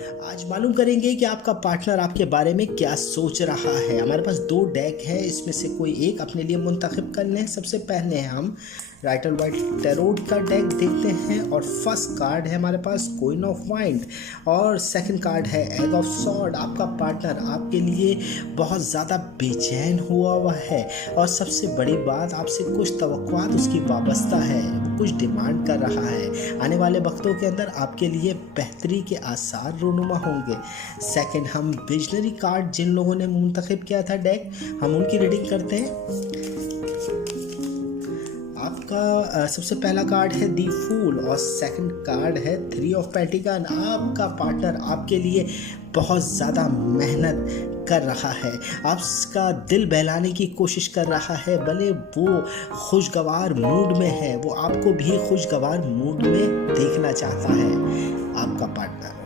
आज मालूम करेंगे कि आपका पार्टनर आपके बारे में क्या सोच रहा है। हमारे पास 2 डेक है, इसमें से कोई एक अपने लिए मुंतखब कर लें। सबसे पहले हम राइटर वाइट टैरोट का डेक देखते हैं और फर्स्ट कार्ड है हमारे पास क्वीन ऑफ वाइंड और सेकंड कार्ड है एग ऑफ सॉर्ड। आपका पार्टनर आपके लिए बहुत ज़्यादा बेचैन हुआ है और सबसे बड़ी बात, आपसे कुछ तवक्कुआत उसकी वाबस्ता है, कुछ डिमांड कर रहा है। आने वाले वक्तों के अंदर आपके लिए बेहतरी के आसार रूनुमा होंगे। सेकंड, हम विजनरी कार्ड जिन लोगों ने मुंतखब किया था डेक, हम उनकी रीडिंग करते हैं। आपका सबसे पहला कार्ड है दी फूल और सेकंड कार्ड है 3 ऑफ पेंटिकल। आपका पार्टनर आपके लिए बहुत ज़्यादा मेहनत कर रहा है, आपका दिल बहलाने की कोशिश कर रहा है। भले वो खुशगवार मूड में है, वो आपको भी खुशगवार मूड में देखना चाहता है। आपका पार्टनर